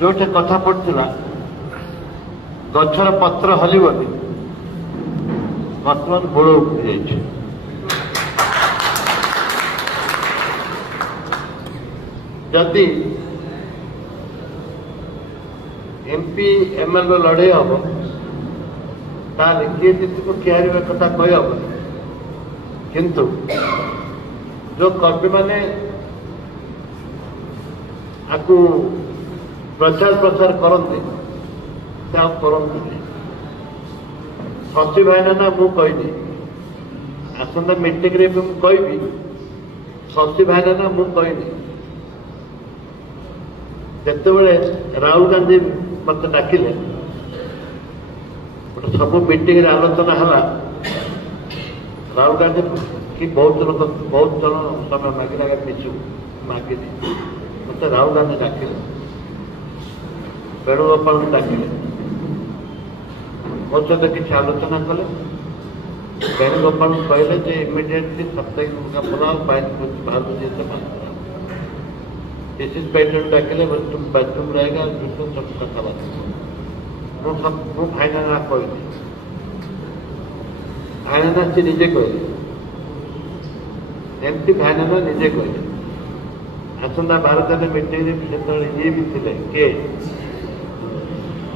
जो कथा पड़ता गचर पत्र हलबनी बर्तमान गोड़ उठी जाइए। जदि एमपी एमएलए लड़े हम किए को कियार कथा कही हम किंतु जो कर्मी मैंने आपको प्रचार प्रसार करते शशि भाईना ना मु कहनी आसंता मीटिंग रे भी कहबी शशि भाईना ना मु कहनी जिते राहुल गांधी मत डाकिले गोटे सब मीटिंग रे आलोचना है राहुल गांधी कि बहुत जन समय मागिला मिचु मागिनी मत राहुल गांधी डाकिले वेणुगोपाल डाकिले मो सहित किसी आलोचना कले वेणुगोपाल कहले इमिडिएटली साप्ताहिक उनका बुलाओ बाहर डीसी पैटर्न डाकिले तुम बाथरूम रहेगा दूसरों सब कथबार्ता मु भाईना ना कहली भाईना से निजे कहले एमती भाईना निजे कहले आसंता भारत मीटिंग ये भी थे के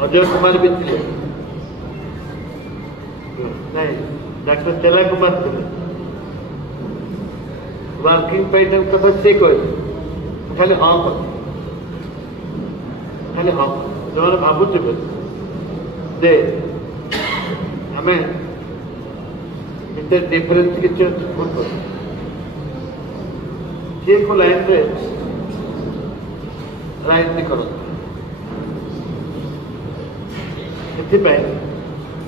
अजय कुमार भी थे नहीं डॉक्टर चेला कुमार थे वर्किंग पैटर्न कथा से कहले खाली हाँ खाली हाँ जो भावुचे जे आम डिफरेन्स किसी किए को लाइन रे राजनीति करते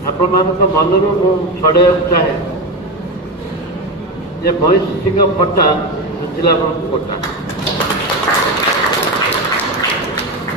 आपण मान मनरू छड़े चाहे जे महिष सिंह फटा जिला कोटा